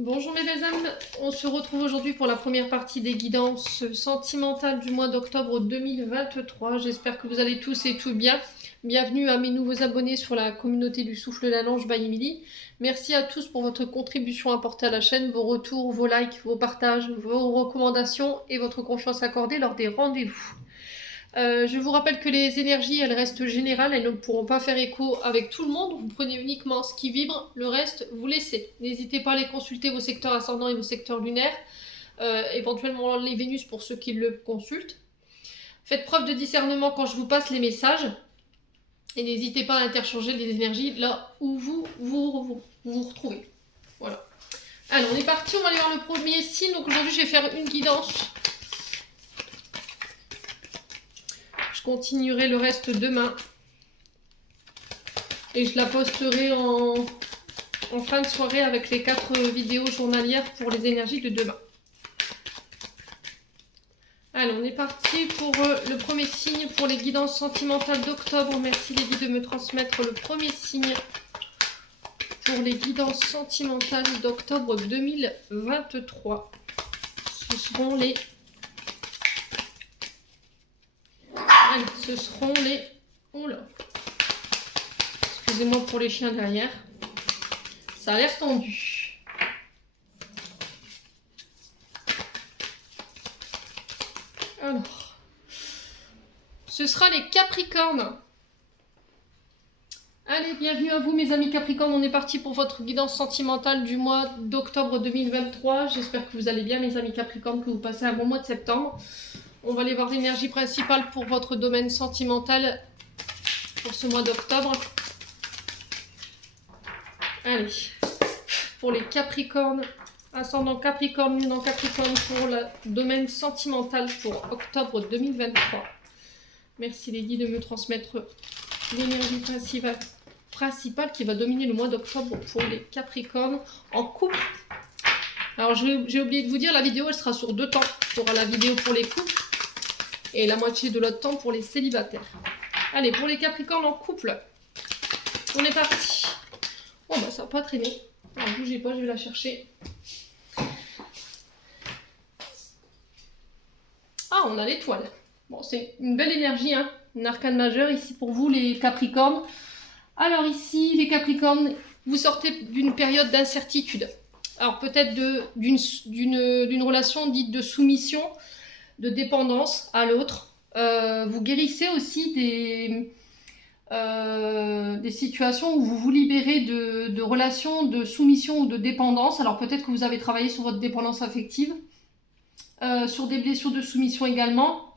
Bonjour mes belles âmes, on se retrouve aujourd'hui pour la première partie des guidances sentimentales du mois d'octobre 2023. J'espère que vous allez tous et tout bien. Bienvenue à mes nouveaux abonnés sur la communauté du Souffle de la Lange by Emily. Merci à tous pour votre contribution apportée à la chaîne, vos retours, vos likes, vos partages, vos recommandations et votre confiance accordée lors des rendez-vous. Je vous rappelle que les énergies, elles restent générales, elles ne pourront pas faire écho avec tout le monde. Vous prenez uniquement ce qui vibre, le reste, vous laissez. N'hésitez pas à aller consulter vos secteurs ascendants et vos secteurs lunaires, éventuellement les Vénus pour ceux qui le consultent. Faites preuve de discernement quand je vous passe les messages, et n'hésitez pas à interchanger les énergies là où vous retrouvez. Voilà. Alors, on est parti, on va aller voir le premier signe. Donc aujourd'hui, je vais faire une guidance. Je continuerai le reste demain et je la posterai en fin de soirée avec les 4 vidéos journalières pour les énergies de demain. Allez, on est parti pour le premier signe pour les guidances sentimentales d'octobre. Merci les guides de me transmettre le premier signe pour les guidances sentimentales d'octobre 2023. Ce seront les... Allez, ce seront les... Oh là. Excusez-moi pour les chiens derrière. Ça a l'air tendu. Alors. Ce sera les Capricornes. Allez, bienvenue à vous mes amis Capricornes. On est parti pour votre guidance sentimentale du mois d'octobre 2023. J'espère que vous allez bien mes amis Capricornes, que vous passez un bon mois de septembre. On va aller voir l'énergie principale pour votre domaine sentimental pour ce mois d'octobre. Allez, pour les Capricornes, ascendant Capricorne, lune en Capricorne pour le domaine sentimental pour octobre 2023. Merci les guides de me transmettre l'énergie principale qui va dominer le mois d'octobre pour les Capricornes en couple. Alors j'ai oublié de vous dire, la vidéo elle sera sur 2 temps. Il y aura la vidéo pour les couples et la moitié de l'autre temps pour les célibataires. Allez, pour les Capricornes en couple, on est parti. Oh bah ça va pas traîner. Alors bougez pas, je vais la chercher. Ah, on a l'étoile. Bon, c'est une belle énergie, hein. Une arcane majeure ici pour vous les Capricornes. Alors ici, les Capricornes, vous sortez d'une période d'incertitude. Alors peut-être d'une relation dite de soumission, de dépendance à l'autre. Vous guérissez aussi des situations où vous vous libérez de relations de soumission ou de dépendance. Alors peut-être que vous avez travaillé sur votre dépendance affective, sur des blessures de soumission également.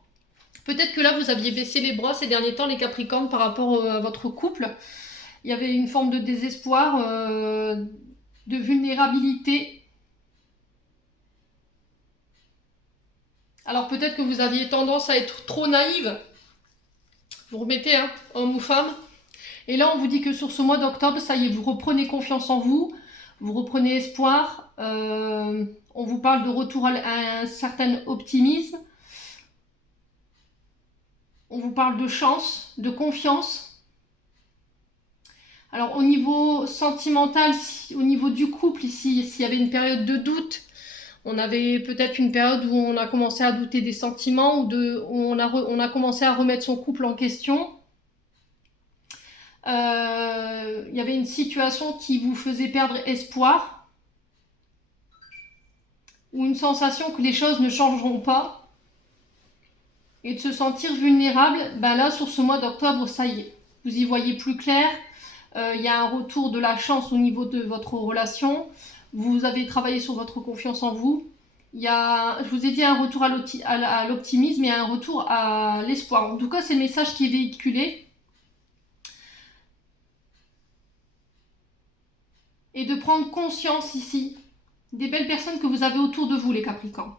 Peut-être que là vous aviez baissé les bras ces derniers temps les Capricornes par rapport à votre couple. Il y avait une forme de désespoir, de vulnérabilité. Alors peut-être que vous aviez tendance à être trop naïve. Vous remettez, hein, homme ou femme. Et là, on vous dit que sur ce mois d'octobre, ça y est, vous reprenez confiance en vous, vous reprenez espoir. On vous parle de retour à un certain optimisme. On vous parle de chance, de confiance. Alors au niveau sentimental, au niveau du couple ici, s'il y avait une période de doute, on avait peut-être une période où on a commencé à douter des sentiments, où on a commencé à remettre son couple en question. Il y avait une situation qui vous faisait perdre espoir, ou une sensation que les choses ne changeront pas, et de se sentir vulnérable. Ben là, sur ce mois d'octobre, ça y est, vous y voyez plus clair. Il y a un retour de la chance au niveau de votre relation. Vous avez travaillé sur votre confiance en vous. Il y a, je vous ai dit, un retour à l'optimisme et un retour à l'espoir. En tout cas, c'est le message qui est véhiculé. Et de prendre conscience ici des belles personnes que vous avez autour de vous, les Capricornes.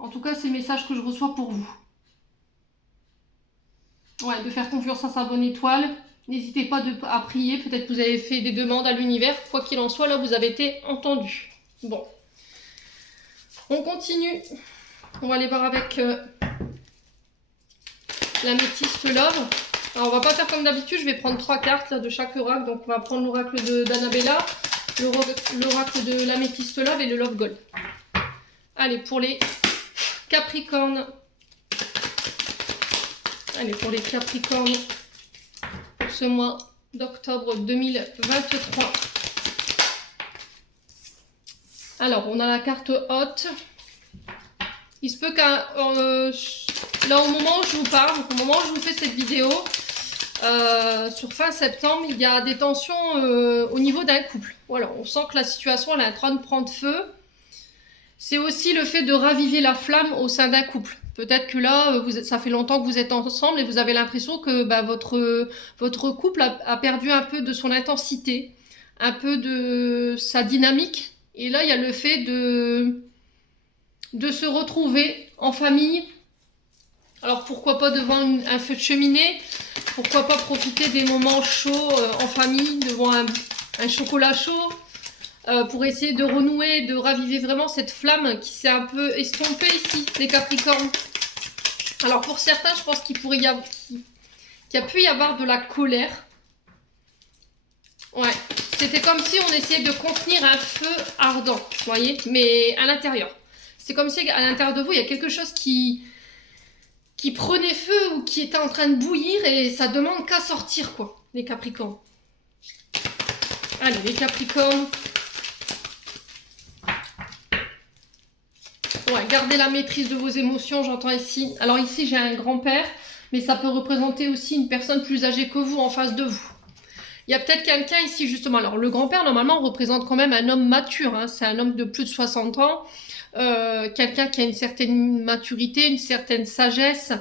En tout cas, c'est le message que je reçois pour vous. Ouais, de faire confiance à sa bonne étoile. N'hésitez pas à prier. Peut-être que vous avez fait des demandes à l'univers. Quoi qu'il en soit, là, vous avez été entendu. Bon. On continue. On va aller voir avec l'améthyste love. Alors, on va pas faire comme d'habitude. Je vais prendre 3 cartes là, de chaque oracle. Donc, on va prendre l'oracle d'Annabella, l'oracle de l'améthyste love et le love gold. Allez, pour les Capricornes. Allez, pour les Capricornes, pour ce mois d'octobre 2023. Alors, on a la carte haute. Il se peut qu'à là, au moment où je vous parle, au moment où je vous fais cette vidéo, sur fin septembre, il y a des tensions au niveau d'un couple. Voilà, on sent que la situation elle est en train de prendre feu. C'est aussi le fait de raviver la flamme au sein d'un couple. Peut-être que là, ça fait longtemps que vous êtes ensemble et vous avez l'impression que votre couple a perdu un peu de son intensité, un peu de sa dynamique. Et là, il y a le fait de se retrouver en famille. Alors pourquoi pas devant un feu de cheminée, pourquoi pas profiter des moments chauds en famille, devant un chocolat chaud, pour essayer de renouer, de raviver vraiment cette flamme qui s'est un peu estompée ici, les Capricornes. Alors pour certains, je pense qu'il pourrait y avoir, qu'il y a pu y avoir de la colère. Ouais, c'était comme si on essayait de contenir un feu ardent, vous voyez, mais à l'intérieur. C'est comme si à l'intérieur de vous, il y a quelque chose qui prenait feu ou qui était en train de bouillir et ça demande qu'à sortir, quoi, les Capricornes. Allez, les Capricornes. Ouais, gardez la maîtrise de vos émotions, j'entends ici. Alors ici, j'ai un grand-père, mais ça peut représenter aussi une personne plus âgée que vous en face de vous. Il y a peut-être quelqu'un ici, justement. Alors, le grand-père, normalement, représente quand même un homme mature. Hein. C'est un homme de plus de 60 ans. Quelqu'un qui a une certaine maturité, une certaine sagesse.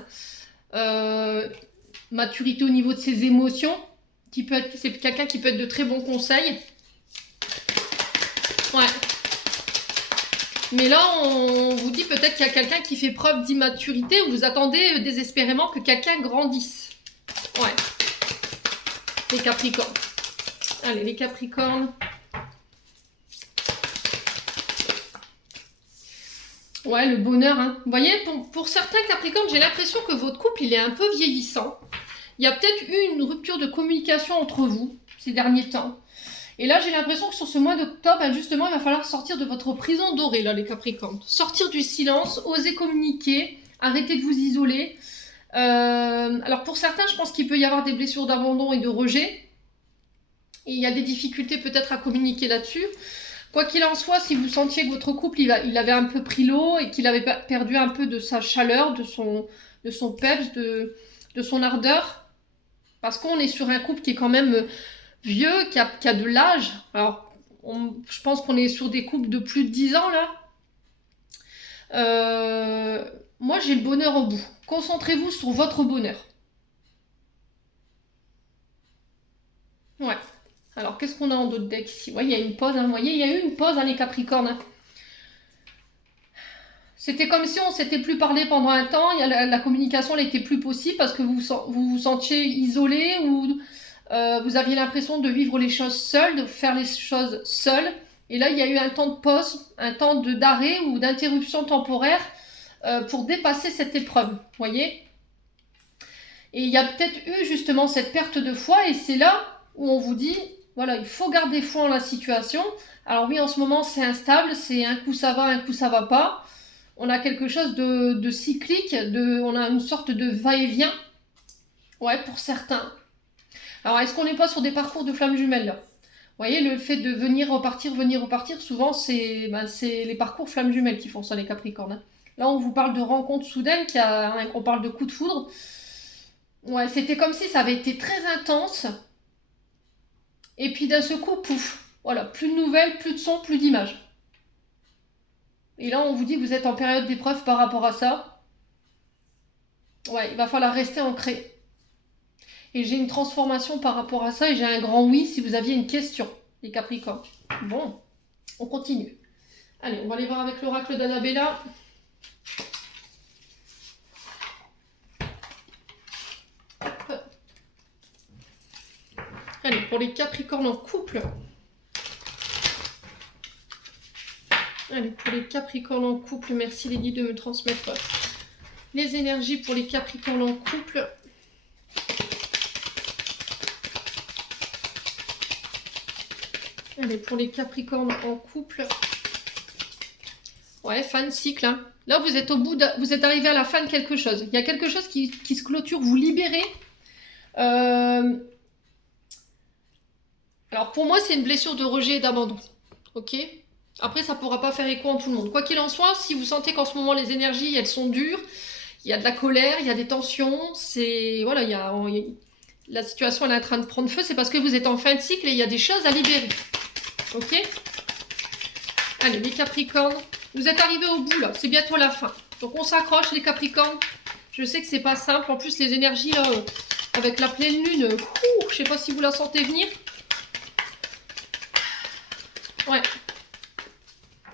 Maturité au niveau de ses émotions. C'est quelqu'un qui peut être de très bons conseils. Ouais. Mais là, on vous dit peut-être qu'il y a quelqu'un qui fait preuve d'immaturité ou vous attendez désespérément que quelqu'un grandisse. Ouais. Les Capricornes. Allez, les Capricornes. Ouais, le bonheur. Hein. Vous voyez, pour certains Capricornes, j'ai l'impression que votre couple, il est un peu vieillissant. Il y a peut-être eu une rupture de communication entre vous ces derniers temps. Et là, j'ai l'impression que sur ce mois d'octobre, justement, il va falloir sortir de votre prison dorée, là, les Capricornes. Sortir du silence, oser communiquer, arrêter de vous isoler. Alors, pour certains, je pense qu'il peut y avoir des blessures d'abandon et de rejet. Et il y a des difficultés peut-être à communiquer là-dessus. Quoi qu'il en soit, si vous sentiez que votre couple, il avait un peu pris l'eau et qu'il avait perdu un peu de sa chaleur, de son peps, de son ardeur, parce qu'on est sur un couple qui est quand même vieux, qui a de l'âge. Alors, je pense qu'on est sur des couples de plus de 10 ans, là. Moi, j'ai le bonheur au bout. Concentrez-vous sur votre bonheur. Ouais. Alors, qu'est-ce qu'on a en d'autres decks ici? Ouais, il y a une pause, hein. Vous voyez, il y a eu une pause, hein, les Capricornes. Hein. C'était comme si on s'était plus parlé pendant un temps, la communication n'était plus possible parce que vous vous sentiez isolé ou vous aviez l'impression de vivre les choses seul, de faire les choses seul. Et là, il y a eu un temps de pause, un temps d'arrêt ou d'interruption temporaire pour dépasser cette épreuve, vous voyez. Et il y a peut-être eu justement cette perte de foi et c'est là où on vous dit, voilà, il faut garder foi en la situation. Alors oui, en ce moment, c'est instable, c'est un coup ça va, un coup ça va pas. On a quelque chose de cyclique, on a une sorte de va-et-vient, ouais, pour certains. Alors, est-ce qu'on n'est pas sur des parcours de flammes jumelles, là? Vous voyez, le fait de venir, repartir, souvent, c'est les parcours flammes jumelles qui font ça, les Capricornes. Hein. Là, on vous parle de rencontres soudaines, on parle de coup de foudre. Ouais, c'était comme si ça avait été très intense. Et puis, d'un seul coup, pouf. Voilà, plus de nouvelles, plus de sons, plus d'images. Et là, on vous dit que vous êtes en période d'épreuve par rapport à ça. Ouais, il va falloir rester ancré. Et j'ai une transformation par rapport à ça et j'ai un grand oui si vous aviez une question, les Capricornes. Bon, on continue. Allez, on va aller voir avec l'oracle d'Annabella. Allez, pour les Capricornes en couple. Allez, pour les Capricornes en couple, merci Lady de me transmettre les énergies pour les Capricornes en couple. Allez, pour les Capricornes en couple. Ouais, fin de cycle. Hein. Là, vous êtes vous êtes arrivé à la fin de quelque chose. Il y a quelque chose qui se clôture. Vous libérez. Alors, pour moi, c'est une blessure de rejet et d'abandon. Ok? Après, ça ne pourra pas faire écho en tout le monde. Quoi qu'il en soit, si vous sentez qu'en ce moment, les énergies, elles sont dures, il y a de la colère, il y a des tensions, c'est... Voilà, la situation elle est en train de prendre feu, c'est parce que vous êtes en fin de cycle et il y a des choses à libérer. Ok? Allez, les Capricornes, vous êtes arrivés au bout, là. C'est bientôt la fin. Donc, on s'accroche, les Capricornes. Je sais que c'est pas simple. En plus, les énergies, là, avec la pleine lune, je sais pas si vous la sentez venir. Ouais.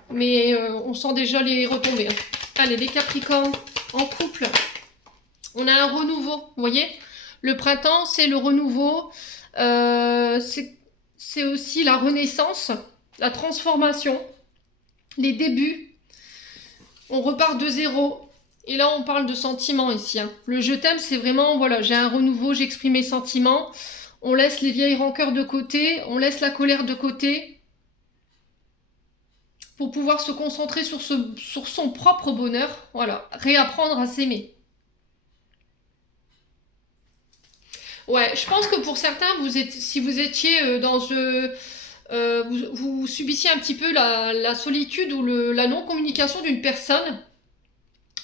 Mais on sent déjà les retombées. Hein. Allez, les Capricornes en couple. On a un renouveau, vous voyez? Le printemps, c'est le renouveau. C'est aussi la renaissance, la transformation, les débuts. On repart de zéro. Et là, on parle de sentiments ici. Hein. Le je t'aime, c'est vraiment, voilà, j'ai un renouveau, j'exprime mes sentiments. On laisse les vieilles rancœurs de côté, on laisse la colère de côté. Pour pouvoir se concentrer sur son propre bonheur. Voilà, réapprendre à s'aimer. Ouais, je pense que pour certains, si vous étiez dans vous subissiez un petit peu la solitude ou la non-communication d'une personne,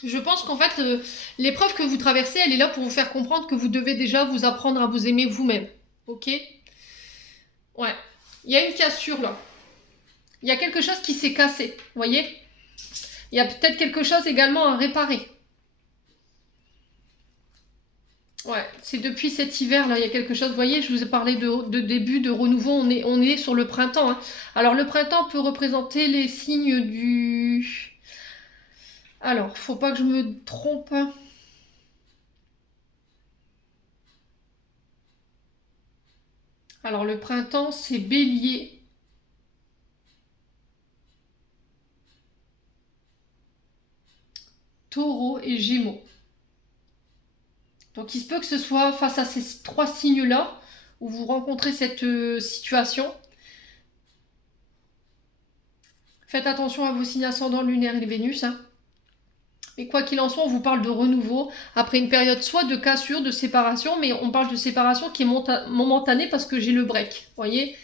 je pense qu'en fait, l'épreuve que vous traversez, elle est là pour vous faire comprendre que vous devez déjà vous apprendre à vous aimer vous-même. Ok? Ouais. Il y a une cassure là. Il y a quelque chose qui s'est cassé, vous voyez? Il y a peut-être quelque chose également à réparer. Ouais, c'est depuis cet hiver-là, il y a quelque chose, vous voyez, je vous ai parlé de début, de renouveau, on est sur le printemps. Hein. Alors, le printemps peut représenter les signes du... Alors, faut pas que je me trompe. Alors, le printemps, c'est Bélier. Taureau et Gémeaux. Donc il se peut que ce soit face à ces trois signes-là où vous rencontrez cette situation. Faites attention à vos signes ascendants lunaires et les Vénus. Hein. Mais quoi qu'il en soit, on vous parle de renouveau après une période soit de cassure, de séparation, mais on parle de séparation qui est momentanée parce que j'ai le break. Vous voyez,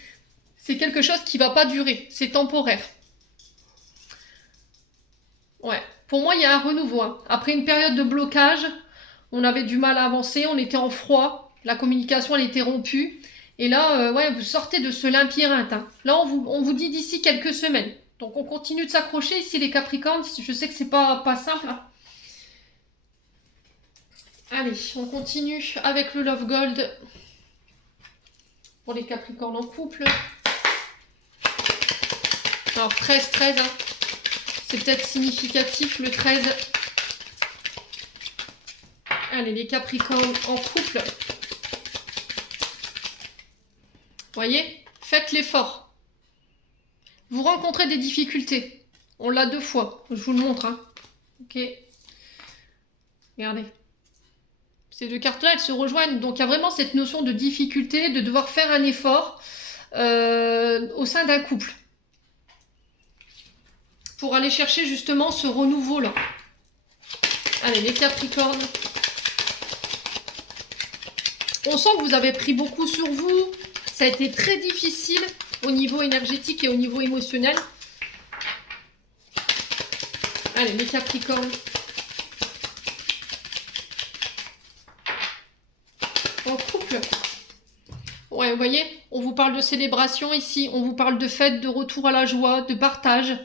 c'est quelque chose qui ne va pas durer, c'est temporaire. Ouais, pour moi, il y a un renouveau. Hein. Après une période de blocage, on avait du mal à avancer, on était en froid, la communication elle était rompue. Et là, ouais, vous sortez de ce labyrinthe. Hein. Là, on vous dit d'ici quelques semaines. Donc on continue de s'accrocher ici les Capricornes. Je sais que c'est pas simple. Hein. Allez, on continue avec le Love Gold pour les Capricornes en couple. Alors 13-13, hein. C'est peut-être significatif le 13. Allez, les Capricornes en couple. Voyez, faites l'effort. Vous rencontrez des difficultés. On l'a 2 fois. Je vous le montre. Hein. Ok. Regardez. Ces 2 cartes-là, elles se rejoignent. Donc, il y a vraiment cette notion de difficulté, de devoir faire un effort au sein d'un couple. Pour aller chercher justement ce renouveau-là. Allez, les Capricornes. On sent que vous avez pris beaucoup sur vous. Ça a été très difficile au niveau énergétique et au niveau émotionnel. Allez, les Capricornes. En couple. Ouais, vous voyez, on vous parle de célébration ici. On vous parle de fête, de retour à la joie, de partage.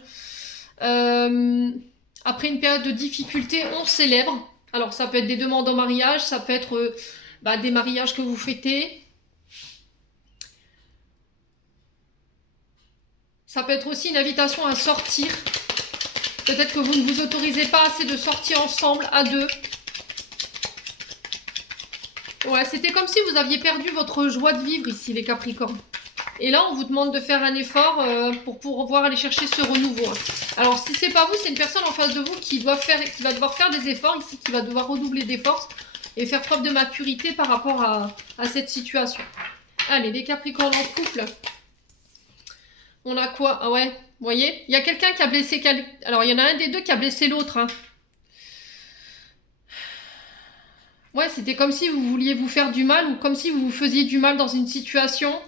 Après une période de difficulté, on célèbre. Alors, ça peut être des demandes en mariage. Ça peut être des mariages que vous fêtez. Ça peut être aussi une invitation à sortir. Peut-être que vous ne vous autorisez pas assez de sortir ensemble, à 2. Ouais, c'était comme si vous aviez perdu votre joie de vivre ici, les Capricornes. Et là, on vous demande de faire un effort pour pouvoir aller chercher ce renouveau. Alors, si c'est pas vous, c'est une personne en face de vous qui va devoir faire des efforts ici, qui va devoir redoubler d'efforts et faire preuve de maturité par rapport à cette situation. Allez, les Capricornes en couple. On a quoi? Ah ouais, vous voyez? Il y a quelqu'un qui a blessé Alors, il y en a un des deux qui a blessé l'autre, hein. Ouais, c'était comme si vous vouliez vous faire du mal ou comme si vous vous faisiez du mal dans une situation.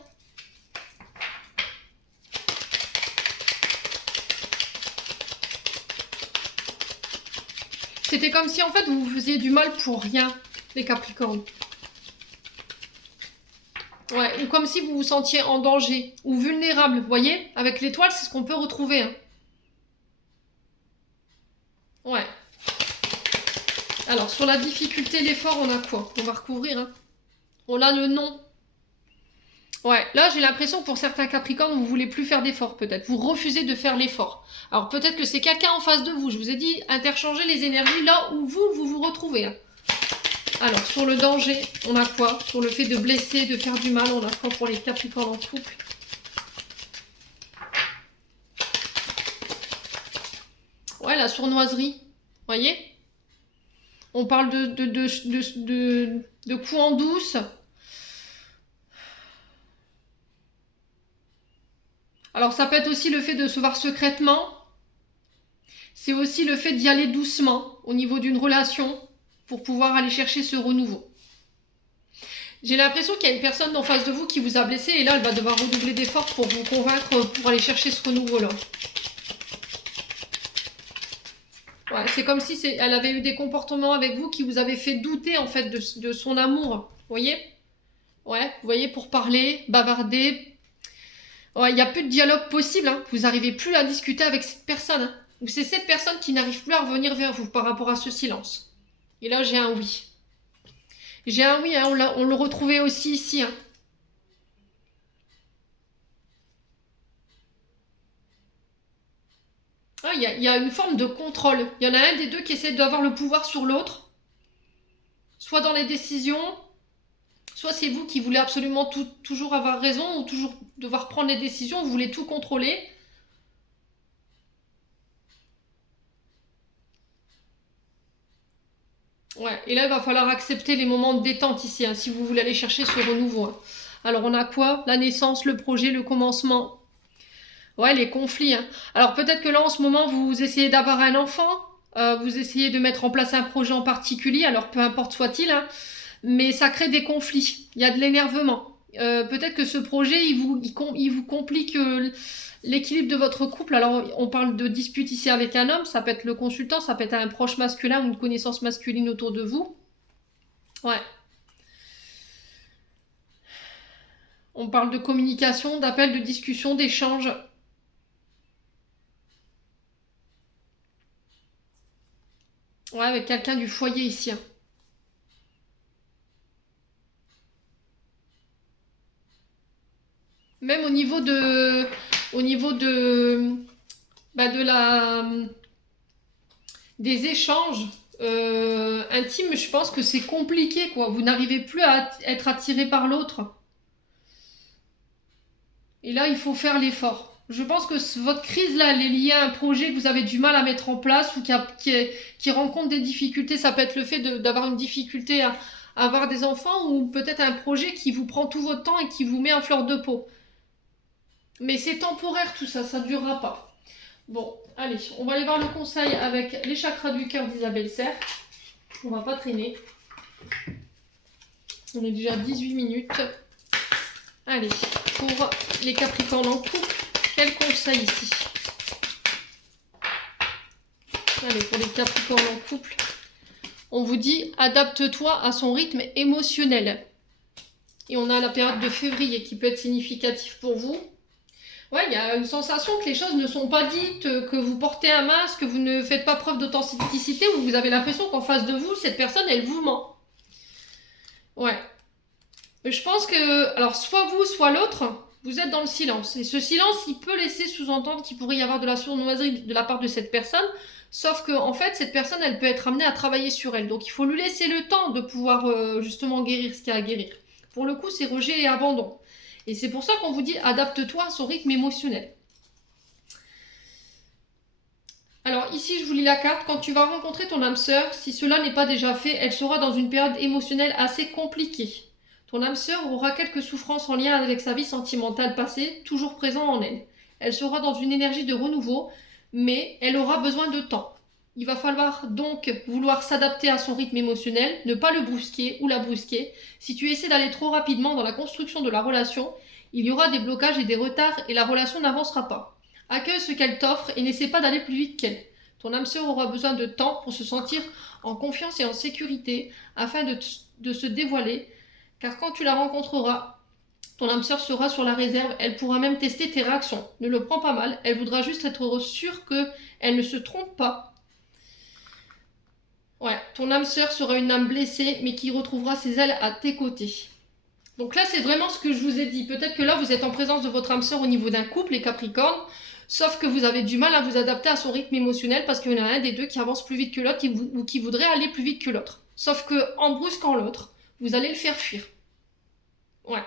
C'était comme si en fait vous vous faisiez du mal pour rien, les Capricornes. Ouais, ou comme si vous vous sentiez en danger ou vulnérable, vous voyez? Avec l'étoile, c'est ce qu'on peut retrouver, hein. Ouais. Alors, sur la difficulté, l'effort, on a quoi? On va recouvrir, hein. On a le non. Ouais, là j'ai l'impression que pour certains Capricornes, vous voulez plus faire d'efforts peut-être. Vous refusez de faire l'effort. Alors peut-être que c'est quelqu'un en face de vous. Je vous ai dit, interchangez les énergies là où vous vous retrouvez, hein. Alors, sur le danger, on a quoi? Sur le fait de blesser, de faire du mal, on a quoi pour les Capricornes en couple? Ouais, la sournoiserie. Voyez? On parle de coups en douce. Alors, ça peut être aussi le fait de se voir secrètement. C'est aussi le fait d'y aller doucement au niveau d'une relation pour pouvoir aller chercher ce renouveau. J'ai l'impression qu'il y a une personne en face de vous qui vous a blessé et là, elle va devoir redoubler d'efforts pour vous convaincre pour aller chercher ce renouveau-là. Ouais, c'est comme si elle avait eu des comportements avec vous qui vous avaient fait douter en fait de son amour. Vous voyez? Ouais, vous voyez, pour parler, bavarder. Ouais, il n'y a plus de dialogue possible, hein. Vous n'arrivez plus à discuter avec cette personne, hein. Ou c'est cette personne qui n'arrive plus à revenir vers vous par rapport à ce silence. Et là, j'ai un oui. J'ai un oui, hein, on le retrouvait aussi ici, hein. Ah, il y a une forme de contrôle. Il y en a un des deux qui essaie d'avoir le pouvoir sur l'autre, soit dans les décisions, soit c'est vous qui voulez absolument toujours avoir raison ou toujours devoir prendre les décisions, vous voulez tout contrôler. Ouais, et là il va falloir accepter les moments de détente ici, hein, si vous voulez aller chercher ce renouveau, hein. Alors on a quoi? La naissance, le projet, le commencement. Ouais, les conflits, hein. Alors peut-être que là en ce moment vous essayez d'avoir un enfant, vous essayez de mettre en place un projet en particulier, alors peu importe soit-il, hein, mais ça crée des conflits, il y a de l'énervement. Peut-être que ce projet, il vous complique l'équilibre de votre couple. Alors, on parle de dispute ici avec un homme, ça peut être le consultant, ça peut être un proche masculin ou une connaissance masculine autour de vous. Ouais. On parle de communication, d'appel, de discussion, d'échange. Ouais, avec quelqu'un du foyer ici, hein. Même au niveau de des échanges intimes, je pense que c'est compliqué, quoi. Vous n'arrivez plus à être attiré par l'autre. Et là, il faut faire l'effort. Je pense que votre crise là, elle est liée à un projet que vous avez du mal à mettre en place ou qui rencontre des difficultés. Ça peut être le fait d'avoir une difficulté à avoir des enfants ou peut-être un projet qui vous prend tout votre temps et qui vous met en fleur de peau. Mais c'est temporaire tout ça, ça ne durera pas. Bon, allez, on va aller voir le conseil avec les chakras du cœur d'Isabelle Serre. On va pas traîner. On est déjà à 18 minutes. Allez, pour les Capricornes en couple, quel conseil ici? Allez, pour les Capricornes en couple, on vous dit adapte-toi à son rythme émotionnel. Et on a la période de février qui peut être significative pour vous. Ouais, il y a une sensation que les choses ne sont pas dites, que vous portez un masque, que vous ne faites pas preuve d'authenticité, ou vous avez l'impression qu'en face de vous, cette personne, elle vous ment. Ouais. Je pense que, alors, soit vous, soit l'autre, vous êtes dans le silence. Et ce silence, il peut laisser sous-entendre qu'il pourrait y avoir de la sournoiserie de la part de cette personne. Sauf que, en fait, cette personne, elle peut être amenée à travailler sur elle. Donc, il faut lui laisser le temps de pouvoir justement guérir ce qu'il y a à guérir. Pour le coup, c'est rejet et abandon. Et c'est pour ça qu'on vous dit adapte-toi à son rythme émotionnel. Alors ici, je vous lis la carte. Quand tu vas rencontrer ton âme sœur, si cela n'est pas déjà fait, elle sera dans une période émotionnelle assez compliquée. Ton âme sœur aura quelques souffrances en lien avec sa vie sentimentale passée, toujours présent en elle. Elle sera dans une énergie de renouveau, mais elle aura besoin de temps. Il va falloir donc vouloir s'adapter à son rythme émotionnel, ne pas le brusquer ou la brusquer. Si tu essaies d'aller trop rapidement dans la construction de la relation, il y aura des blocages et des retards et la relation n'avancera pas. Accueille ce qu'elle t'offre et n'essaie pas d'aller plus vite qu'elle. Ton âme sœur aura besoin de temps pour se sentir en confiance et en sécurité afin de se dévoiler, car quand tu la rencontreras, ton âme sœur sera sur la réserve, elle pourra même tester tes réactions. Ne le prends pas mal, elle voudra juste être sûre qu'elle ne se trompe pas. Ouais, ton âme sœur sera une âme blessée, mais qui retrouvera ses ailes à tes côtés. Donc là, c'est vraiment ce que je vous ai dit. Peut-être que là, vous êtes en présence de votre âme sœur au niveau d'un couple, les Capricornes, sauf que vous avez du mal à vous adapter à son rythme émotionnel parce qu'il y en a un des deux qui avance plus vite que l'autre ou qui voudrait aller plus vite que l'autre. Sauf que en brusquant l'autre, vous allez le faire fuir. Ouais.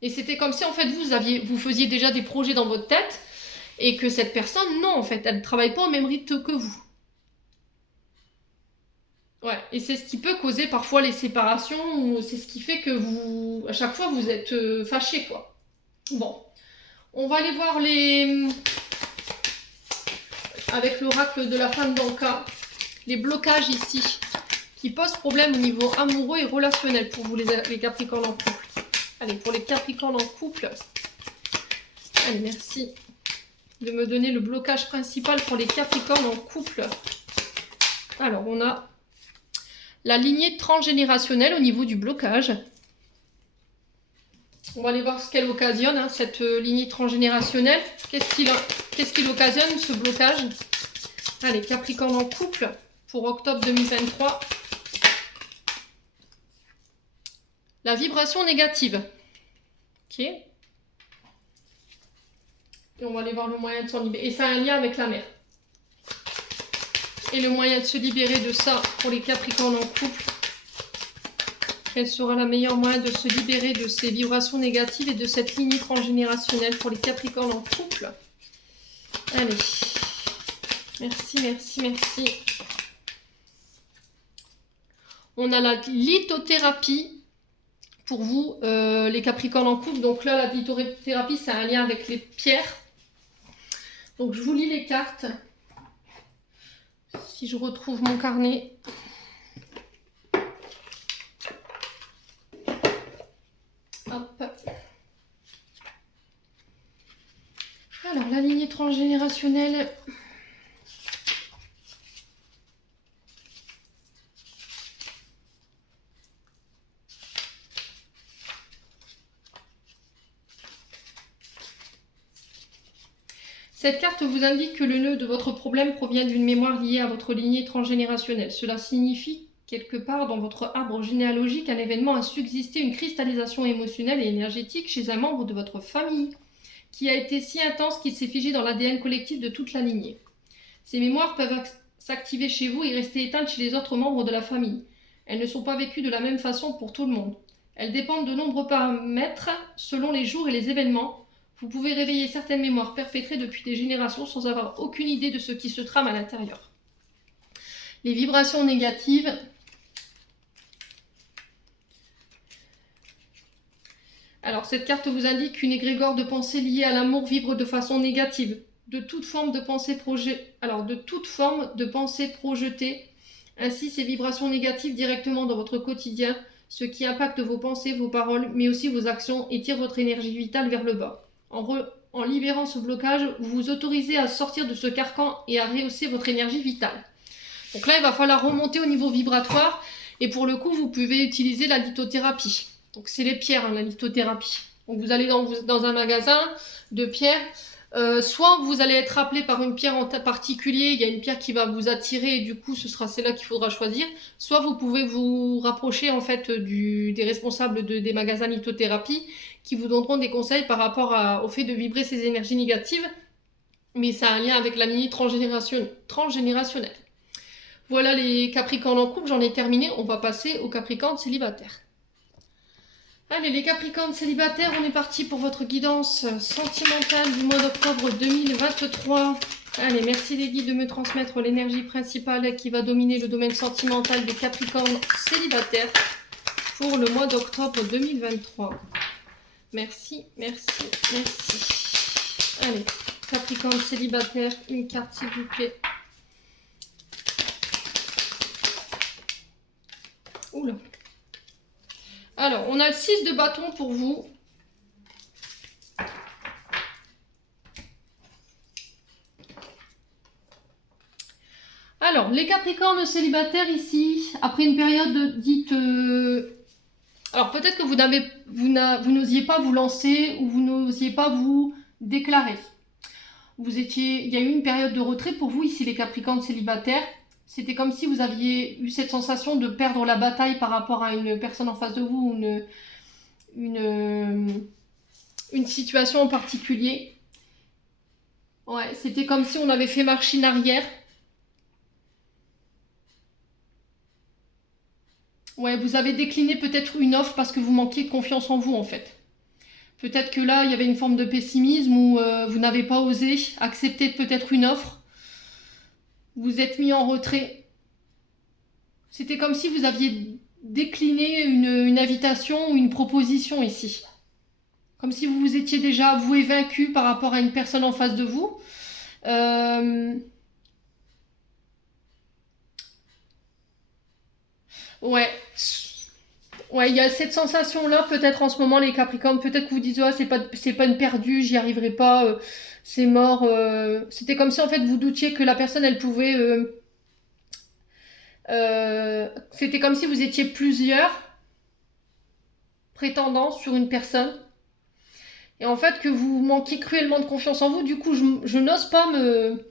Et c'était comme si en fait vous faisiez déjà des projets dans votre tête et que cette personne, non, en fait, elle ne travaille pas au même rythme que vous. Ouais, et c'est ce qui peut causer parfois les séparations, ou c'est ce qui fait que vous, à chaque fois, vous êtes fâchés, quoi. Bon, on va aller voir avec l'oracle de la femme d'Anka, les blocages ici, qui posent problème au niveau amoureux et relationnel pour vous les Capricornes en couple. Allez, pour les Capricornes en couple, allez, merci de me donner le blocage principal pour les Capricornes en couple. Alors, on a la lignée transgénérationnelle au niveau du blocage. On va aller voir ce qu'elle occasionne, hein, cette lignée transgénérationnelle. Qu'est-ce qu'il occasionne, ce blocage? Allez, Capricorne en couple pour octobre 2023. La vibration négative. Ok. Et on va aller voir le moyen de s'en libérer. Et ça a un lien avec la mer. Et le moyen de se libérer de ça pour les Capricornes en couple. Quel sera le meilleur moyen de se libérer de ces vibrations négatives et de cette lignée transgénérationnelle pour les Capricornes en couple? Allez. Merci, merci, merci. On a la lithothérapie pour vous, les Capricornes en couple. Donc là, la lithothérapie, ça a un lien avec les pierres. Donc je vous lis les cartes. Si je retrouve mon carnet. Hop. Alors, la lignée transgénérationnelle. Cette carte vous indique que le nœud de votre problème provient d'une mémoire liée à votre lignée transgénérationnelle. Cela signifie, quelque part dans votre arbre généalogique, un événement a subsisté, une cristallisation émotionnelle et énergétique chez un membre de votre famille, qui a été si intense qu'il s'est figé dans l'ADN collectif de toute la lignée. Ces mémoires peuvent s'activer chez vous et rester éteintes chez les autres membres de la famille. Elles ne sont pas vécues de la même façon pour tout le monde. Elles dépendent de nombreux paramètres selon les jours et les événements. Vous pouvez réveiller certaines mémoires perpétrées depuis des générations sans avoir aucune idée de ce qui se trame à l'intérieur. Les vibrations négatives. Alors, cette carte vous indique qu'une égrégore de pensée liée à l'amour vibre de façon négative. De toute forme de pensée projetée. Ainsi, ces vibrations négatives directement dans votre quotidien, ce qui impacte vos pensées, vos paroles, mais aussi vos actions et tire votre énergie vitale vers le bas. En libérant ce blocage, vous vous autorisez à sortir de ce carcan et à rehausser votre énergie vitale. Donc là, il va falloir remonter au niveau vibratoire et pour le coup, vous pouvez utiliser la lithothérapie. Donc c'est les pierres, hein, la lithothérapie. Donc vous allez dans un magasin de pierres, soit vous allez être appelé par une pierre en particulier, il y a une pierre qui va vous attirer et du coup ce sera celle-là qu'il faudra choisir, soit vous pouvez vous rapprocher en fait des responsables des magasins lithothérapie qui vous donneront des conseils par rapport au fait de vibrer ces énergies négatives, mais ça a un lien avec la lignée transgénérationnelle. Voilà les Capricornes en couple, j'en ai terminé, on va passer aux Capricornes célibataires. Allez les Capricornes célibataires, on est parti pour votre guidance sentimentale du mois d'octobre 2023. Allez, merci les guides de me transmettre l'énergie principale qui va dominer le domaine sentimental des Capricornes célibataires pour le mois d'octobre 2023. Merci, merci, merci. Allez, Capricorne célibataire, une carte s'il vous plaît. Oula. Alors, on a le 6 de bâton pour vous. Alors, les Capricornes célibataires ici, après une période dite... Alors, peut-être que vous n'osiez pas vous lancer ou vous n'osiez pas vous déclarer. Il y a eu une période de retrait pour vous ici, les Capricornes célibataires. C'était comme si vous aviez eu cette sensation de perdre la bataille par rapport à une personne en face de vous, une situation en particulier. Ouais, c'était comme si on avait fait machine arrière. Ouais, vous avez décliné peut-être une offre parce que vous manquiez de confiance en vous en fait. Peut-être que là, il y avait une forme de pessimisme ou vous n'avez pas osé accepter peut-être une offre. Vous êtes mis en retrait. C'était comme si vous aviez décliné une invitation ou une proposition ici. Comme si vous vous étiez déjà avoué vaincu par rapport à une personne en face de vous. Ouais. Ouais, il y a cette sensation-là, peut-être en ce moment, les Capricornes, peut-être que vous dites, oh, c'est pas une perdue, j'y arriverai pas, c'est mort. C'était comme si, en fait, vous doutiez que la personne, elle pouvait... c'était comme si vous étiez plusieurs prétendants sur une personne. Et en fait, que vous manquiez cruellement de confiance en vous, du coup, je n'ose pas me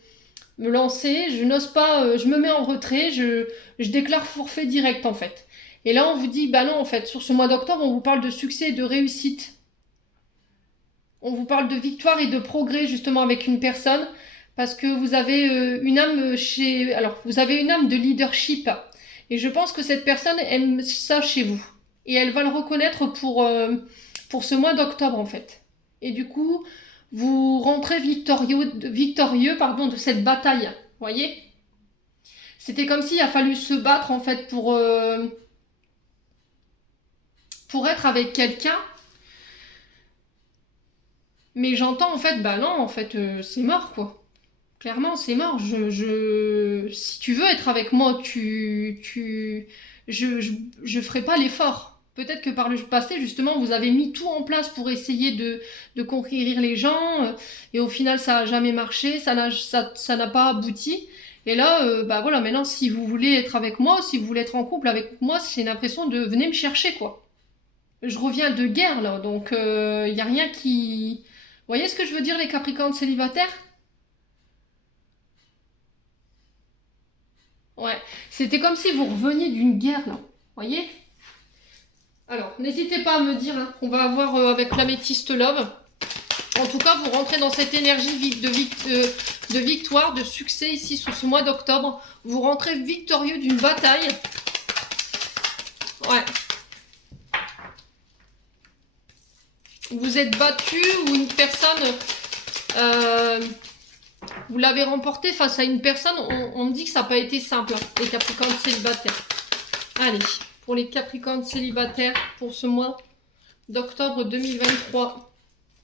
lancer, je n'ose pas, je me mets en retrait, je déclare forfait direct, en fait. Et là, on vous dit, bah non, en fait, sur ce mois d'octobre, on vous parle de succès et de réussite. On vous parle de victoire et de progrès, justement, avec une personne, parce que vous avez une âme Alors, vous avez une âme de leadership. Et je pense que cette personne aime ça chez vous. Et elle va le reconnaître pour ce mois d'octobre, en fait. Et du coup, vous rentrez victorieux pardon, de cette bataille. Voyez? C'était comme s'il a fallu se battre, en fait, pour être avec quelqu'un. Mais j'entends en fait, bah non, en fait, c'est mort quoi. Clairement, c'est mort. Si tu veux être avec moi, je ferai pas l'effort. Peut-être que par le passé, justement, vous avez mis tout en place pour essayer de conquérir les gens, et au final, ça n'a jamais marché, ça n'a pas abouti. Et là, bah voilà, maintenant, si vous voulez être avec moi, si vous voulez être en couple avec moi, c'est l'impression de venez me chercher, quoi. Je reviens de guerre là, donc il n'y a rien qui... Vous voyez ce que je veux dire, les Capricornes célibataires? Ouais, c'était comme si vous reveniez d'une guerre là, vous voyez? Alors, n'hésitez pas à me dire, hein, on va avoir avec l'améthyste love. En tout cas, vous rentrez dans cette énergie de victoire, de succès ici sur ce mois d'octobre. Vous rentrez victorieux d'une bataille. Ouais. Vous êtes battu ou une personne, vous l'avez remporté face à une personne. On me dit que ça n'a pas été simple, hein, les Capricornes célibataires. Allez, pour les Capricornes célibataires pour ce mois d'octobre 2023.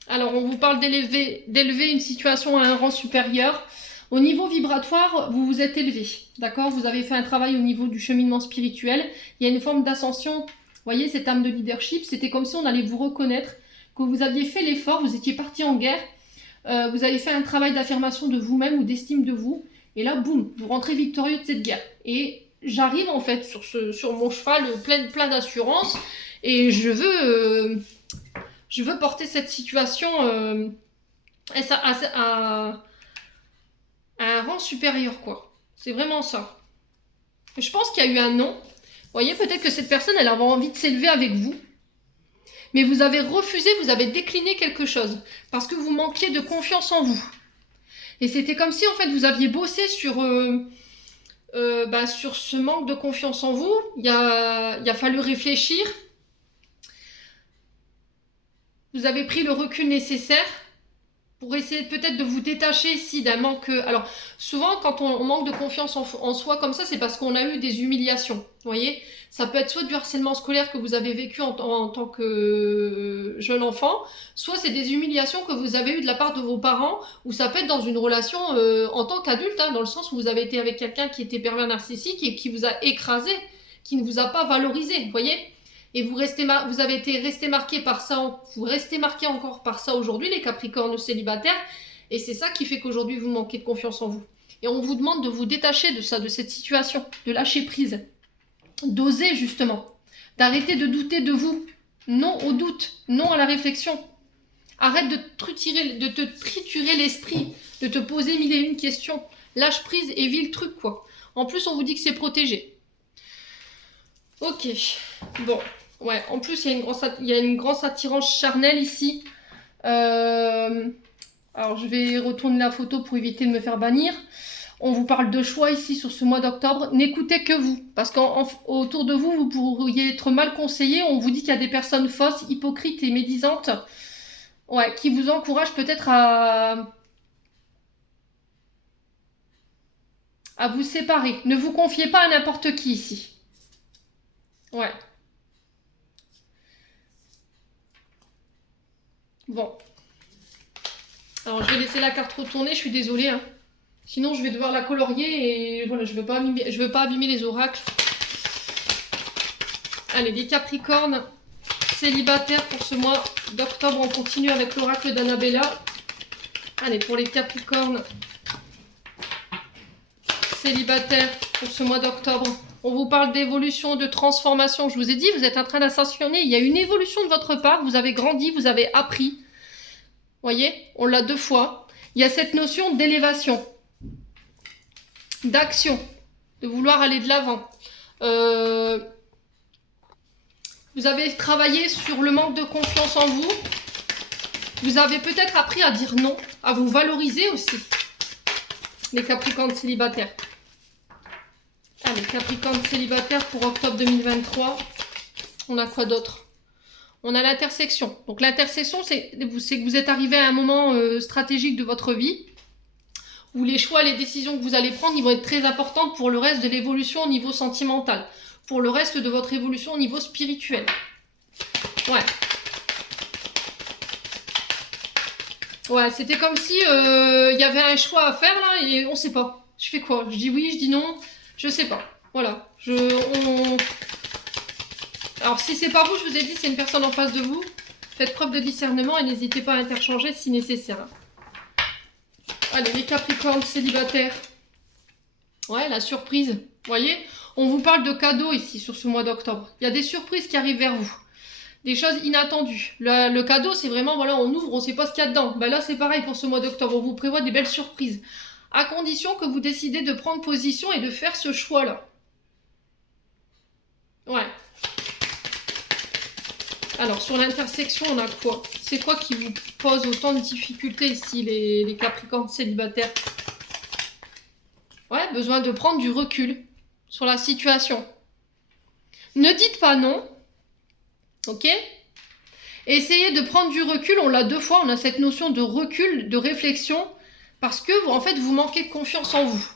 Alors, on vous parle d'élever une situation à un rang supérieur. Au niveau vibratoire, vous vous êtes élevé, d'accord? Vous avez fait un travail au niveau du cheminement spirituel. Il y a une forme d'ascension. Vous voyez, cette âme de leadership, c'était comme si on allait vous reconnaître, que vous aviez fait l'effort, vous étiez parti en guerre, vous avez fait un travail d'affirmation de vous-même ou d'estime de vous, et là, boum, vous rentrez victorieux de cette guerre. Et j'arrive en fait sur mon cheval plein d'assurance, et je veux porter cette situation à un rang supérieur, quoi. C'est vraiment ça. Je pense qu'il y a eu un non. Vous voyez, peut-être que cette personne, elle avait envie de s'élever avec vous. Mais vous avez refusé, vous avez décliné quelque chose. Parce que vous manquiez de confiance en vous. Et c'était comme si, en fait, vous aviez bossé sur ce manque de confiance en vous. Il a fallu réfléchir. Vous avez pris le recul nécessaire. pour essayer peut-être de vous détacher ici d'un manque. Alors, souvent, quand on manque de confiance en soi comme ça, c'est parce qu'on a eu des humiliations. Vous voyez, ça peut être soit du harcèlement scolaire que vous avez vécu en tant que jeune enfant, soit c'est des humiliations que vous avez eues de la part de vos parents, ou ça peut être dans une relation en tant qu'adulte, hein, dans le sens où vous avez été avec quelqu'un qui était pervers narcissique et qui vous a écrasé, qui ne vous a pas valorisé. Vous voyez, et vous avez été resté marqué par ça, vous restez marqué encore par ça aujourd'hui, les Capricornes célibataires, et c'est ça qui fait qu'aujourd'hui vous manquez de confiance en vous. Et on vous demande de vous détacher de ça, de cette situation, de lâcher prise, d'oser justement, d'arrêter de douter de vous. Non au doute, non à la réflexion. Arrête de te triturer l'esprit, de te poser mille et une questions. Lâche prise et vis le truc, quoi. En plus, on vous dit que c'est protégé. Ok, bon. Ouais, en plus, il y a une grosse attirance charnelle ici. Alors, je vais retourner la photo pour éviter de me faire bannir. On vous parle de choix ici sur ce mois d'octobre. N'écoutez que vous, parce qu'autour de vous, vous pourriez être mal conseillé. On vous dit qu'il y a des personnes fausses, hypocrites et médisantes, ouais, qui vous encouragent peut-être à vous séparer. Ne vous confiez pas à n'importe qui ici. Ouais. Bon. Alors, je vais laisser la carte retourner, je suis désolée. Hein. Sinon, je vais devoir la colorier et voilà, je veux pas abîmer les oracles. Allez, les Capricornes célibataires pour ce mois d'octobre. On continue avec l'oracle d'Annabella. Allez, pour les Capricornes célibataires pour ce mois d'octobre. On vous parle d'évolution, de transformation. Je vous ai dit, vous êtes en train d'ascensionner. Il y a une évolution de votre part. Vous avez grandi, vous avez appris. Vous voyez, on l'a 2 fois. Il y a cette notion d'élévation, d'action, de vouloir aller de l'avant. Vous avez travaillé sur le manque de confiance en vous. Vous avez peut-être appris à dire non, à vous valoriser aussi. Les Capricornes célibataires. Allez, Capricorne célibataire pour octobre 2023. On a quoi d'autre? On a l'intersection. Donc l'intersection, c'est que vous êtes arrivé à un moment stratégique de votre vie où les choix, les décisions que vous allez prendre, ils vont être très importantes pour le reste de l'évolution au niveau sentimental, pour le reste de votre évolution au niveau spirituel. Ouais. Ouais, c'était comme si y avait un choix à faire là et on sait pas. Je fais quoi? Je dis oui, je dis non, je sais pas. Voilà. Alors si c'est pas vous, je vous ai dit, c'est une personne en face de vous. Faites preuve de discernement et n'hésitez pas à interchanger si nécessaire. Allez, les Capricornes célibataires. Ouais, la surprise. Vous voyez, on vous parle de cadeaux ici sur ce mois d'octobre. Il y a des surprises qui arrivent vers vous. Des choses inattendues. Le cadeau, c'est vraiment, voilà, on ouvre, on ne sait pas ce qu'il y a dedans. Ben là, c'est pareil pour ce mois d'octobre. On vous prévoit des belles surprises. À condition que vous décidez de prendre position et de faire ce choix-là. Ouais. Alors, sur l'intersection, on a quoi? C'est quoi qui vous pose autant de difficultés ici, les Capricornes célibataires? Ouais, besoin de prendre du recul sur la situation. Ne dites pas non. Ok? Essayez de prendre du recul. On l'a 2 fois. On a cette notion de recul, de réflexion. Parce que, en fait, vous manquez de confiance en vous.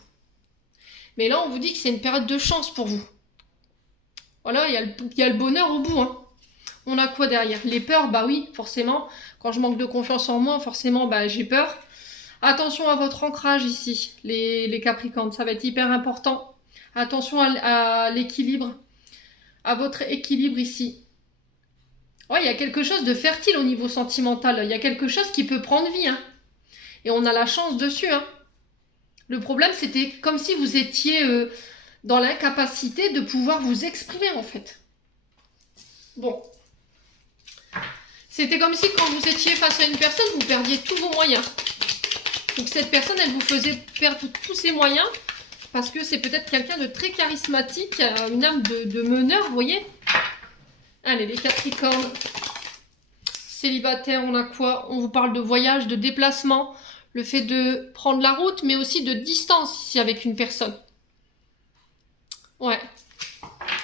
Mais là, on vous dit que c'est une période de chance pour vous. Voilà, il y a le bonheur au bout, hein. On a quoi derrière? Les peurs, bah oui, forcément. Quand je manque de confiance en moi, forcément, bah, j'ai peur. Attention à votre ancrage ici, les Capricornes. Ça va être hyper important. Attention à l'équilibre, à votre équilibre ici. Ouais, il y a quelque chose de fertile au niveau sentimental. Il y a quelque chose qui peut prendre vie, hein. Et on a la chance dessus, hein. Le problème, c'était comme si vous étiez dans l'incapacité de pouvoir vous exprimer, en fait. Bon. C'était comme si quand vous étiez face à une personne, vous perdiez tous vos moyens. Donc cette personne, elle vous faisait perdre tous ses moyens parce que c'est peut-être quelqu'un de très charismatique, une âme de meneur, vous voyez? Allez, les Capricornes célibataires, on a quoi? On vous parle de voyage, de déplacement, le fait de prendre la route, mais aussi de distance ici avec une personne. Ouais.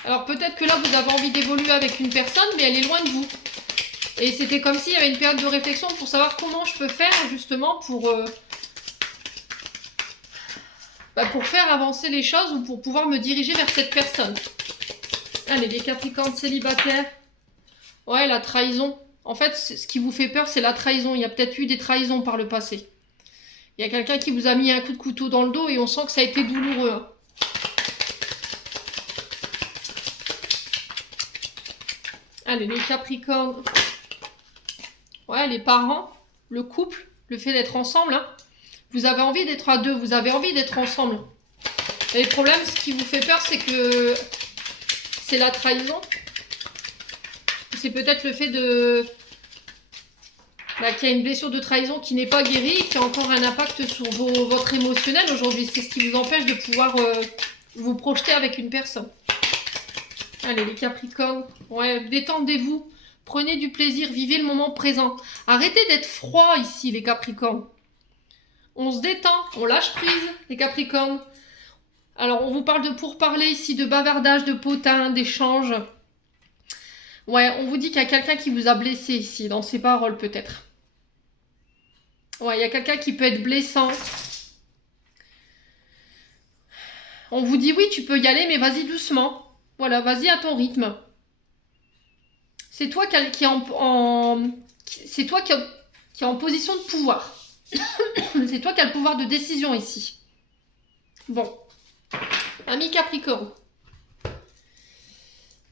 Alors peut-être que là, vous avez envie d'évoluer avec une personne, mais elle est loin de vous. Et c'était comme s'il y avait une période de réflexion pour savoir comment je peux faire justement pour faire avancer les choses ou pour pouvoir me diriger vers cette personne. Allez, les Capricornes célibataires. Ouais, la trahison. En fait, ce qui vous fait peur, c'est la trahison. Il y a peut-être eu des trahisons par le passé. Il y a quelqu'un qui vous a mis un coup de couteau dans le dos et on sent que ça a été douloureux. Hein. Allez, les Capricornes. Ouais, les parents, le couple, le fait d'être ensemble. Hein. Vous avez envie d'être à deux, vous avez envie d'être ensemble. Et le problème, ce qui vous fait peur, c'est que c'est la trahison. C'est peut-être le fait qu'il y a une blessure de trahison qui n'est pas guérie et qui a encore un impact sur votre émotionnel aujourd'hui. C'est ce qui vous empêche de pouvoir vous projeter avec une personne. Allez, les Capricornes. Ouais, détendez-vous. Prenez du plaisir, vivez le moment présent. Arrêtez d'être froid ici, les Capricornes. On se détend, on lâche prise, les Capricornes. Alors, on vous parle de pourparler ici, de bavardage, de potin, d'échange. Ouais, on vous dit qu'il y a quelqu'un qui vous a blessé ici, dans ses paroles peut-être. Ouais, il y a quelqu'un qui peut être blessant. On vous dit oui, tu peux y aller, mais vas-y doucement. Voilà, vas-y à ton rythme. C'est toi qui est en position de pouvoir. C'est toi qui as le pouvoir de décision ici. Bon. Ami Capricorne.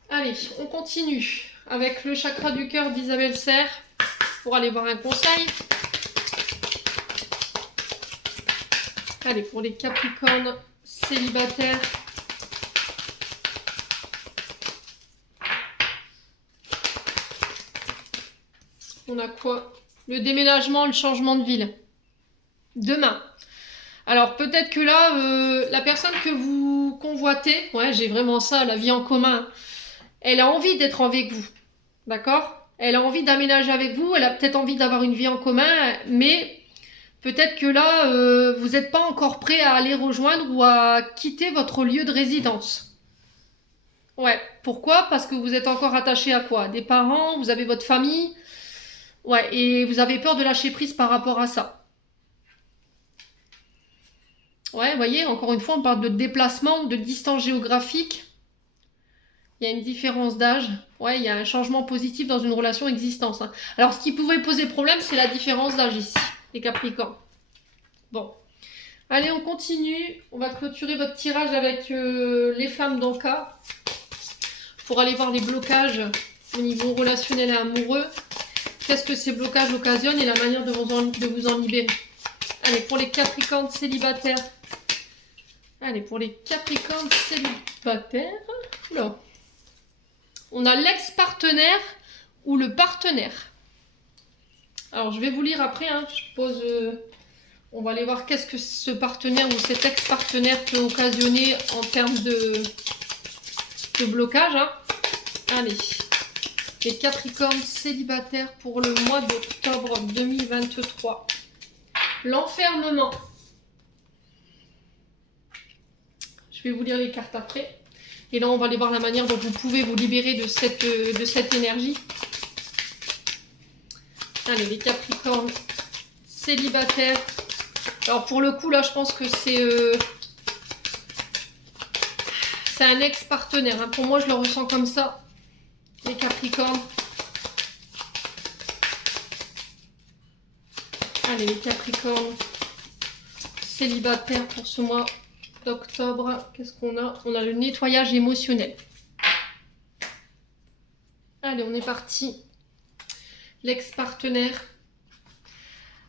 Allez, on continue avec le chakra du cœur d'Isabelle Serre pour aller voir un conseil. Allez, pour les Capricornes célibataires. On a quoi? Le déménagement, le changement de ville. Demain. Alors peut-être que là, la personne que vous convoitez, ouais, j'ai vraiment ça, la vie en commun, elle a envie d'être avec vous. D'accord? Elle a envie d'aménager avec vous, elle a peut-être envie d'avoir une vie en commun, mais peut-être que là, vous n'êtes pas encore prêt à aller rejoindre ou à quitter votre lieu de résidence. Ouais. Pourquoi? Parce que vous êtes encore attaché à quoi? Des parents, vous avez votre famille. Ouais, et vous avez peur de lâcher prise par rapport à ça. Ouais, vous voyez, encore une fois, on parle de déplacement, de distance géographique. Il y a une différence d'âge. Ouais, il y a un changement positif dans une relation existence. Hein. Alors, ce qui pouvait poser problème, c'est la différence d'âge ici, les Capricornes. Bon. Allez, on continue. On va clôturer votre tirage avec les flammes d'Anka pour aller voir les blocages au niveau relationnel et amoureux. Qu'est-ce que ces blocages occasionnent et la manière de vous en libérer. Allez, pour les Capricornes célibataires. Allez, pour les Capricornes célibataires. Oula. On a l'ex-partenaire ou le partenaire. Alors, je vais vous lire après. Hein. Je pose... on va aller voir qu'est-ce que ce partenaire ou cet ex-partenaire peut occasionner en termes de blocage. Hein. Allez. Les Capricornes célibataires pour le mois d'octobre 2023. L'enfermement. Je vais vous lire les cartes après. Et là, on va aller voir la manière dont vous pouvez vous libérer de cette énergie. Allez, les Capricornes célibataires. Alors, pour le coup, là, je pense que c'est un ex-partenaire. Hein. Pour moi, je le ressens comme ça. Les Capricornes. Allez, les Capricornes célibataires pour ce mois d'octobre. Qu'est-ce qu'on a? On a le nettoyage émotionnel. Allez, on est parti. L'ex-partenaire.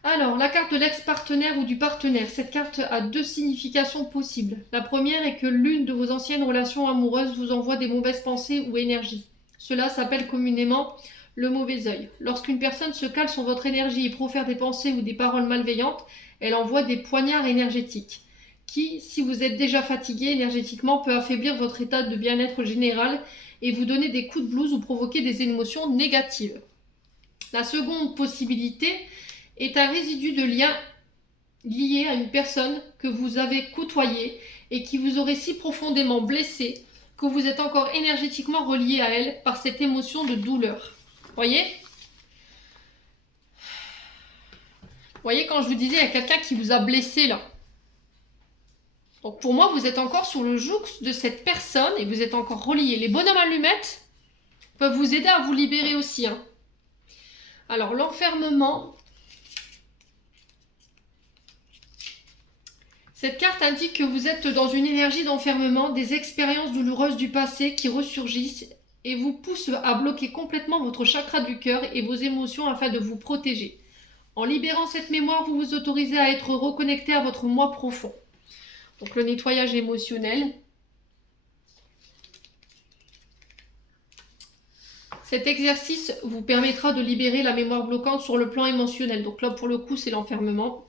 Alors, la carte de l'ex-partenaire ou du partenaire. Cette carte a deux significations possibles. La première est que l'une de vos anciennes relations amoureuses vous envoie des mauvaises pensées ou énergies. Cela s'appelle communément le mauvais œil. Lorsqu'une personne se cale sur votre énergie et profère des pensées ou des paroles malveillantes, elle envoie des poignards énergétiques qui, si vous êtes déjà fatigué énergétiquement, peut affaiblir votre état de bien-être général et vous donner des coups de blues ou provoquer des émotions négatives. La seconde possibilité est un résidu de lien lié à une personne que vous avez côtoyée et qui vous aurait si profondément blessé que vous êtes encore énergétiquement relié à elle par cette émotion de douleur. Voyez ? voyez, quand je vous disais, il y a quelqu'un qui vous a blessé là. Donc pour moi, vous êtes encore sur le joug de cette personne et vous êtes encore relié. Les bonhommes allumettes peuvent vous aider à vous libérer aussi. Hein. Alors, l'enfermement. Cette carte indique que vous êtes dans une énergie d'enfermement, des expériences douloureuses du passé qui ressurgissent et vous poussent à bloquer complètement votre chakra du cœur et vos émotions afin de vous protéger. En libérant cette mémoire, vous vous autorisez à être reconnecté à votre moi profond. Donc le nettoyage émotionnel. Cet exercice vous permettra de libérer la mémoire bloquante sur le plan émotionnel. Donc là, pour le coup, c'est l'enfermement.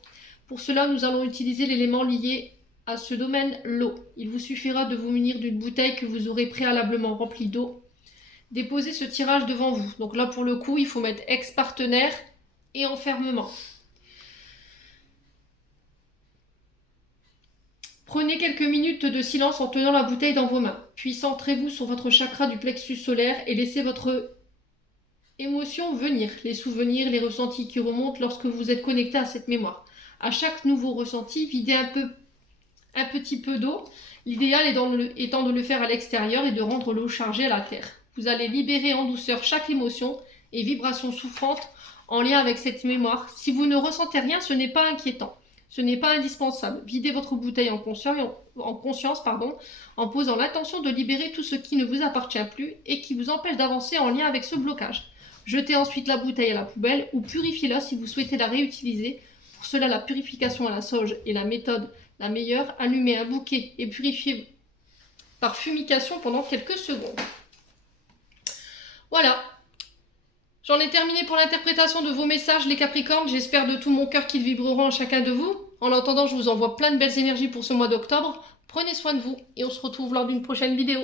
Pour cela, nous allons utiliser l'élément lié à ce domaine, l'eau. Il vous suffira de vous munir d'une bouteille que vous aurez préalablement remplie d'eau. Déposez ce tirage devant vous. Donc là, pour le coup, il faut mettre ex-partenaire et enfermement. Prenez quelques minutes de silence en tenant la bouteille dans vos mains. Puis centrez-vous sur votre chakra du plexus solaire et laissez votre émotion venir. Les souvenirs, les ressentis qui remontent lorsque vous êtes connecté à cette mémoire. À chaque nouveau ressenti, videz un petit peu d'eau. L'idéal étant de le faire à l'extérieur et de rendre l'eau chargée à la terre. Vous allez libérer en douceur chaque émotion et vibration souffrante en lien avec cette mémoire. Si vous ne ressentez rien, ce n'est pas inquiétant. Ce n'est pas indispensable. Videz votre bouteille en conscience, en posant l'intention de libérer tout ce qui ne vous appartient plus et qui vous empêche d'avancer en lien avec ce blocage. Jetez ensuite la bouteille à la poubelle ou purifiez-la si vous souhaitez la réutiliser. Pour cela, la purification à la sauge est la méthode la meilleure. Allumez un bouquet et purifiez par fumigation pendant quelques secondes. Voilà. J'en ai terminé pour l'interprétation de vos messages, les Capricornes. J'espère de tout mon cœur qu'ils vibreront en chacun de vous. En attendant, je vous envoie plein de belles énergies pour ce mois d'octobre. Prenez soin de vous et on se retrouve lors d'une prochaine vidéo.